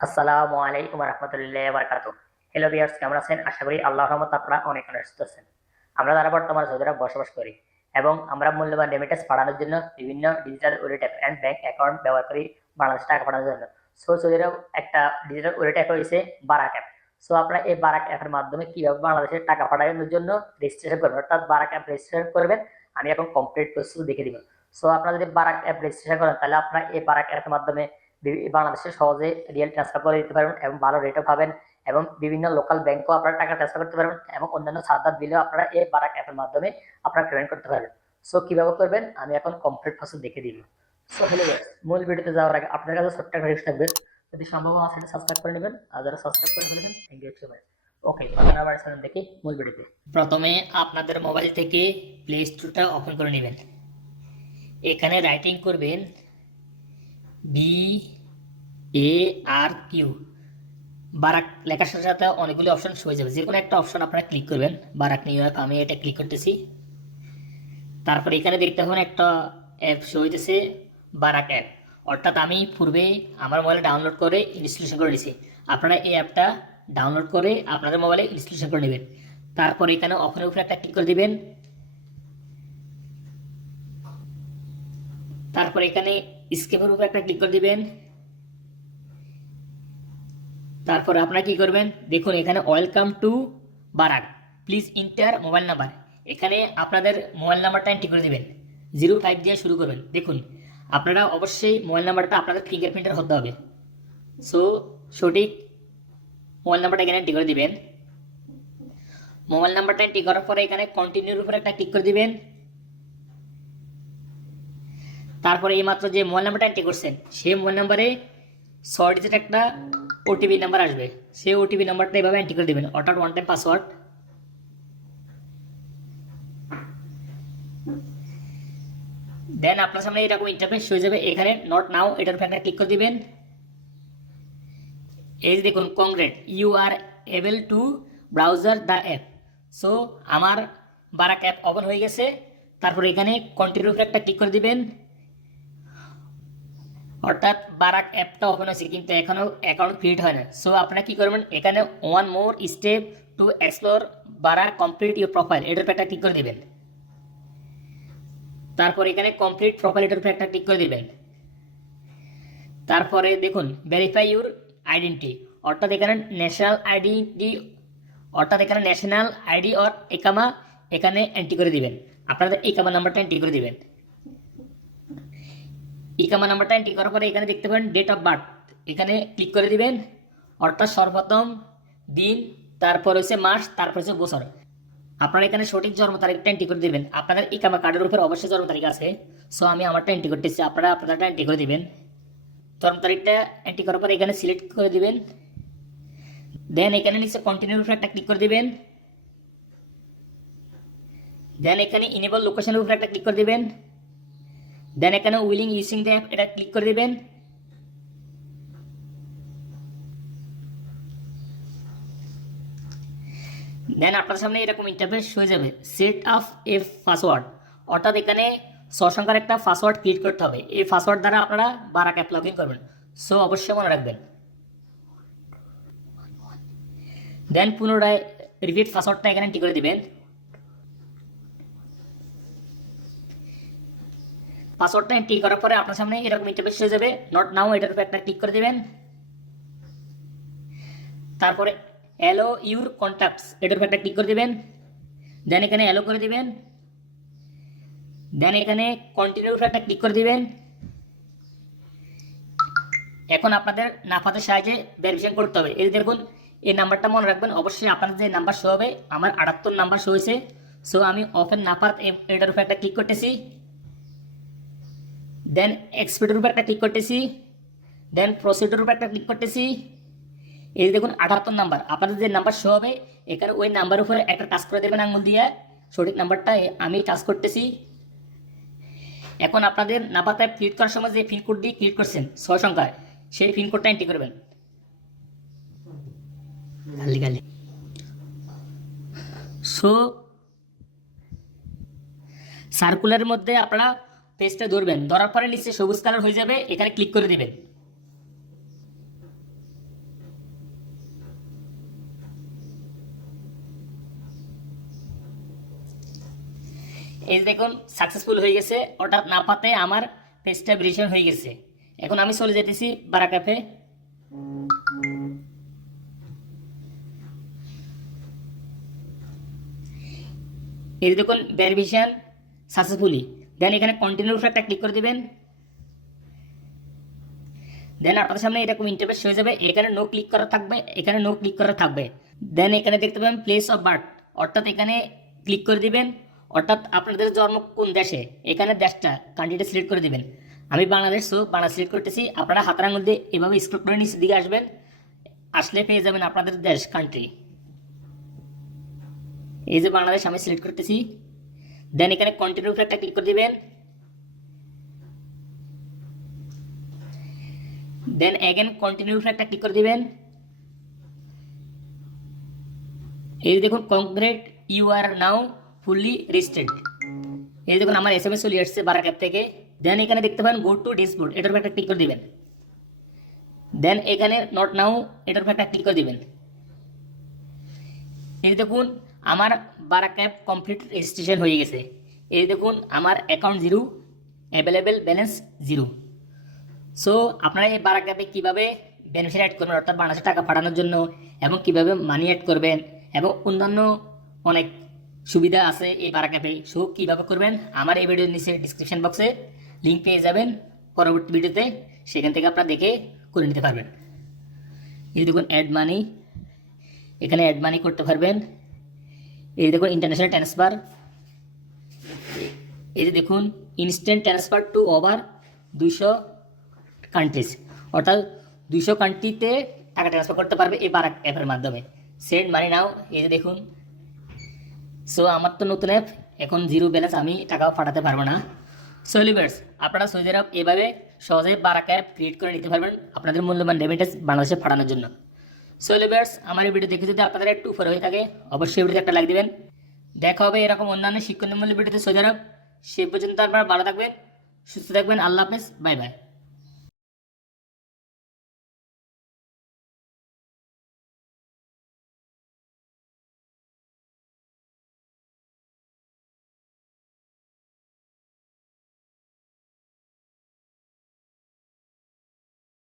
আসসালামু আলাইকুম রহমতুল্লাহ বারকাতু। Hello viewers, কেমন আছেন? আশা করি আল্লাহর রহমতে আপনারা অনেক সুস্থ আছেন। আমরা যারা বর্তমানে সৌদি আরব বসবাস করি এবং আমরা মূল্যবান রেমিটেন্স পাঠানোর জন্য বিভিন্ন digital wallet app and bank account ব্যবহার করি বাংলাদেশে টাকা পাঠানোর জন্য। সৌদি আরব একটা ডিজিটাল ওয়ালেট অ্যাপ হয়েছে বারাক অ্যাপ। আপনারা এই বারাক অ্যাপের মাধ্যমে কিভাবে বাংলাদেশে টাকা পাঠানোর জন্য রেজিস্ট্রেশন করবেন, অর্থাৎ বারাক অ্যাপ রেজিস্ট্রেশন করবেন। আমি এখন কমপ্লিট প্রসেস দেখে দিব। আপনারা যদি বারাক অ্যাপ রেজিস্ট্রেশন করেন তাহলে আপনারা এই বারাক অ্যাপের মাধ্যমে বাংলাদেশে সহজে রিয়েল ট্রান্সফার করে দিতে পারবেন এবং ভালো রেটও পাবেন, এবং বিভিন্ন লোকাল ব্যাংকেও আপনারা টাকা ট্রান্সফার করতে পারবেন এবং অন্যান্য সারদার বিলেও আপনারা এই বারাক অ্যাপের মাধ্যমে আপনারা পেমেন্ট করতে পারবেন। কিভাবে করবেন আমি এখন কমপ্লিট প্রসেস দেখে দিব। হ্যালো গাইস, মূল ভিডিওতে যাওয়ার আগে আপনার কাছে ছোট্ট একটা রিকোয়েস্ট থাকবে, যদি সম্ভব আমার চ্যানেলটা সাবস্ক্রাইব করে নেবেন, আর যারা সাবস্ক্রাইব করে ফেলেছেন থ্যাংক ইউ সো মাচ। ওকে, আপনারা আবার চ্যানেল দেখি মূল ভিডিওতে। প্রথমে আপনাদের মোবাইল থেকে প্লে স্টোরটা ওপেন করে নেবেন। এখানে রাইটিং করবেন BARQ। বারাক লেখার সাথে সাথে অনেকগুলি অপশন হয়ে যাবে, যে কোনো একটা অপশন আপনারা ক্লিক করবেন। বারাক নিউ অ্যাপ, আমি এটা ক্লিক করতেছি। তারপরে এখানে দেখতে পাবেন একটা অ্যাপ শো হইতেছে বারাক অ্যাপ, অর্থাৎ আমি পূর্বে আমার মোবাইলে ডাউনলোড করে ইনস্টলেশন করে নিয়েছি। আপনারা এই অ্যাপটা ডাউনলোড করে আপনাদের মোবাইলে ইনস্টলেশন করে নেবেন। তারপরে এখানে ওপেনের উপরে একটা ক্লিক করে দিবেন। তারপরে এখানে স্কেপের উপরে একটা ক্লিক করে দিবেন। তারপরে আপনারা কি করবেন, দেখুন এখানে welcome to Barack, please inter mobile number. এখানে আপনাদের মোবাইল নাম্বারটা এন্ট্রি করে দেবেন, 05 দিয়ে শুরু করবেন। দেখুন আপনারা অবশ্যই মোবাইল নাম্বারটা আপনাদের ফিঙ্গারপ্রিন্টার হতে হবে। সঠিক মোবাইল নাম্বারটা এখানে এন্ট্রি করে দিবেন। মোবাইল নাম্বারটা এন্ট্রি করার পরে এখানে কন্টিনিউর উপরে একটা ক্লিক করে দিবেন। তারপরে এইমাত্র যে মোবাইল নাম্বারটা এন্ট্রি করছেন সেই মোবাইল নাম্বারে 6 ডিজিট একটা ওটিপি নাম্বার আসবে, সেই ওটিপি নাম্বারটা এভাবে এন্ট্রি করে দেবেন, অর্থাৎ ওয়ান টাইম পাসওয়ার্ড। দেন আপনার সামনে এরকম ইন্টারফেস হয়ে যাবে। এখানে নট নাও এটার উপর একটা ক্লিক করে দিবেন। এই যে দেখুন congrats, you are able to browser the app. আমার বারাক অ্যাপ ওপেন হয়ে গেছে। তারপর এখানে কন্টিনিউর উপর একটা ক্লিক করে দিবেন, অর্থাৎ বারাক অ্যাপটা ওপেন হয়েছে কিন্তু এখনো অ্যাকাউন্ট ক্রিয়েট হয় না। আপনারা কি করবেন, এখানে one more step to explore Barack complete your profile এটার উপর একটা ক্লিক করে দিবেন। তারপর এখানে কমপ্লিট প্রোফাইল এটার উপর একটা ক্লিক করে দিবেন। তারপরে দেখুন ভেরিফাই ইউর আইডেন্টি, অর্থাৎ এখানে ন্যাশনাল আইডেন্টি, অর্থাৎ এখানে ন্যাশনাল আইডি অর একামা এখানে এন্ট্রি করে দিবেন। আপনাদের একামা নাম্বারটা এন্ট্রি করে দিবেন। ইকামা নাম্বারটা এন্ট্রি করার পরে এখানে দেখতে পাবেন ডেট অফ বার্থ, এখানে ক্লিক করে দিবেন, অর্থাৎ সর্বপ্রথম দিন, তারপর হচ্ছে মাস, তারপর হচ্ছে বছর। আপনারা এখানে সঠিক জন্ম তারিখটা এন্ট্রি করে দিবেন। আপনাদের ইকামা কার্ডের উপর অবশ্যই জন্ম তারিখ আছে। আমি আমারটা এন্ট্রি করতেছি, আপনারা আপনারটা এন্ট্রি করে দিবেন। জন্ম তারিখটা এন্ট্রি করার পর এখানে সিলেক্ট করে দিবেন। দেন এখানে নিচে কন্টিনিউর উপর একটা ক্লিক করে দিবেন। দেন এখানে ইনেবল লোকেশনের উপর একটা ক্লিক করে দিবেন। দেন এখানে উইলিং ইউজিং দ্য অ্যাপ এটা ক্লিক করে দিবেন। দেন আপনার সামনে এরকম ইন্টারফেস হয়ে যাবে, সেট আপ এ পাসওয়ার্ড, অর্থাৎ এখানে 6 সংখ্যার একটা পাসওয়ার্ড ক্রিয়েট করতে হবে। এই পাসওয়ার্ড দ্বারা আপনারা বারাক অ্যাপ লগ ইন করবেন। অবশ্যই মনে রাখবেন। দেন পুনরায় রিপিট পাসওয়ার্ডটা এখানে এন্ট্রি করে দিবেন। পাসওয়ার্ডটা এন্ট্রি করার পরে আপনার সামনে এরকম ইন্টারফেস হয়ে যাবে, নট নাও এটার উপর একটা ক্লিক করে দিবেন। তারপরে অ্যালো ইউর কন্ট্যাক্টস এটার উপর একটা ক্লিক করে দিবেন। দেন এখানে অ্যালো করে দিবেন। দেন এখানে কন্টিনিউর উপর একটা ক্লিক করে দিবেন। এখন আপনাদের নাফাতের সাহায্যে ভেরিফিকেশন করতে হবে। এই দেখুন এই নাম্বারটা মনে রাখবেন, অবশ্যই আপনাদের যে নাম্বার শো হবে, আমার 78 নাম্বার শো হয়েছে। আমি ওপেন নাফাত এটার উপর একটা ক্লিক করতেছি। দেন এক্সপিডের উপর একটা ক্লিক করতেছি। দেন প্রসিডের উপর একটা ক্লিক করতেছি। এই দেখুন 78 নাম্বার, আপনাদের যে নাম্বার শো হবে এখানে ওই নাম্বার উপরে একটা টাচ করে দেবেন আঙুল দিয়ে, সঠিক নাম্বারটা আমি টাচ করতেছি। এখন আপনাদের নাম্বারটা ক্লিক করার সময় যে পিনকোড দিয়ে ক্লিক করছেন 6 সংখ্যায়, সেই পিনকোডটা এন্ট্রি করবেন। সার্কুলারের মধ্যে আপনারা পেজটা ধরবেন, ধরার পরে নিচে সবুজ কালার হয়ে যাবে, এখানে ক্লিক করে দিবেন। এই যে দেখুন সাকসেসফুল হয়ে গেছে, অর্থাৎ না পাতে আমার পেজটা ভেরিফিকেশন হয়ে গেছে। এখন আমি চলে যেতেছি বারাক অ্যাপে। এই যে দেখুন ভেরিফিকেশন সাকসেসফুলি। দেন এখানে কন্টিনিউ একটা ক্লিক করে দিবেন। দেন আপনাদের সামনে এরকম ইন্টারফেস হয়ে যাবে। এখানে নো ক্লিক করা থাকবে, এখানে নো ক্লিক করা থাকবে। দেন এখানে দেখতে পাবেন প্লেস অফ বার্থ, অর্থাৎ এখানে ক্লিক করে দিবেন। অর্থাৎ আপনাদের জন্ম কোন দেশে, এখানে দেশটা কান্ট্রিটা সিলেক্ট করে দিবেন। আমি বাংলাদেশ, সো বাংলা সিলেক্ট করতেছি। আপনারা হাতের আঙুল দিয়ে এভাবে স্ক্রল করে নিচের দিকে আসবেন, আসলে পেয়ে যাবেন আপনাদের দেশ কান্ট্রি। এই যে বাংলাদেশ আমি সিলেক্ট করতেছি। দেন এখানে কন্টিনিউ একটা ক্লিক করে দিবেন। দেন এগেন কন্টিনিউ একটা ক্লিক করে দিবেন। এই দেখুন congrats, you are now fully registered. এই দেখুন আমার SMS চলে আসছে বারাক অ্যাপ থেকে। দেন এখানে দেখতে পাবেন গো টু ড্যাশবোর্ড, এটার উপর একটা ক্লিক করে দিবেন। দেন এখানে নট নাও, এটার উপর একটা ক্লিক করে দিবেন। এই দেখুন আমার বারাক অ্যাপ কমপ্লিট রেজিস্ট্রেশন হয়ে গেছে। এই দেখুন আমার account zero, available balance zero. So আপনারা এই বারাক অ্যাপে কীভাবে বেনিফিট অ্যাড করবেন, অর্থাৎ বাংলাদেশে টাকা পাঠানোর জন্য, এবং কীভাবে মানি অ্যাড করবেন, এবং অন্যান্য অনেক সুবিধা আছে এই বারাক অ্যাপে। সো কীভাবে করবেন আমার এই ভিডিওর নিচে ডিসক্রিপশন বক্সে লিঙ্ক পেয়ে যাবেন পরবর্তী ভিডিওতে, সেখান থেকে আপনারা দেখে করে নিতে পারবেন। এই দেখুন অ্যাড মানি, এখানে অ্যাড মানি করতে পারবেন। এই দেখুন ইন্টারন্যাশনাল ট্রান্সফার, এই যে দেখুন instant transfer to over 200 countries, অর্থাৎ 200 কান্ট্রিতে টাকা ট্রান্সফার করতে পারবে এই বারাক অ্যাপের মাধ্যমে। সেন্ড মানি নাও, এই যে দেখুন। সো আমার তো নতুন অ্যাপ, এখন জিরো ব্যালেন্স, আমি টাকা পাঠাতে পারবো না। সো লিভার্স, আপনারা সৌদি আরব এভাবে সহজে বারাক অ্যাপ ক্রিয়েট করে নিতে পারবেন আপনাদের মূল্যবান রেমিটেন্স বাংলাদেশে পাঠানোর জন্য। সো লিভার্স, আমার এই ভিডিও দেখে যদি আপনাদের একটু উপরে হয়ে থাকে অবশ্যই ভিডিওতে একটা লাইক দিবেন। দেখা হবে এরকম অন্যান্য শিক্ষণমূলক ভিডিওতে সৌদি আরব। সে পর্যন্ত আপনারা ভালো থাকবেন, সুস্থ থাকবেন। আল্লাহ হাফেজ, বাই বাই।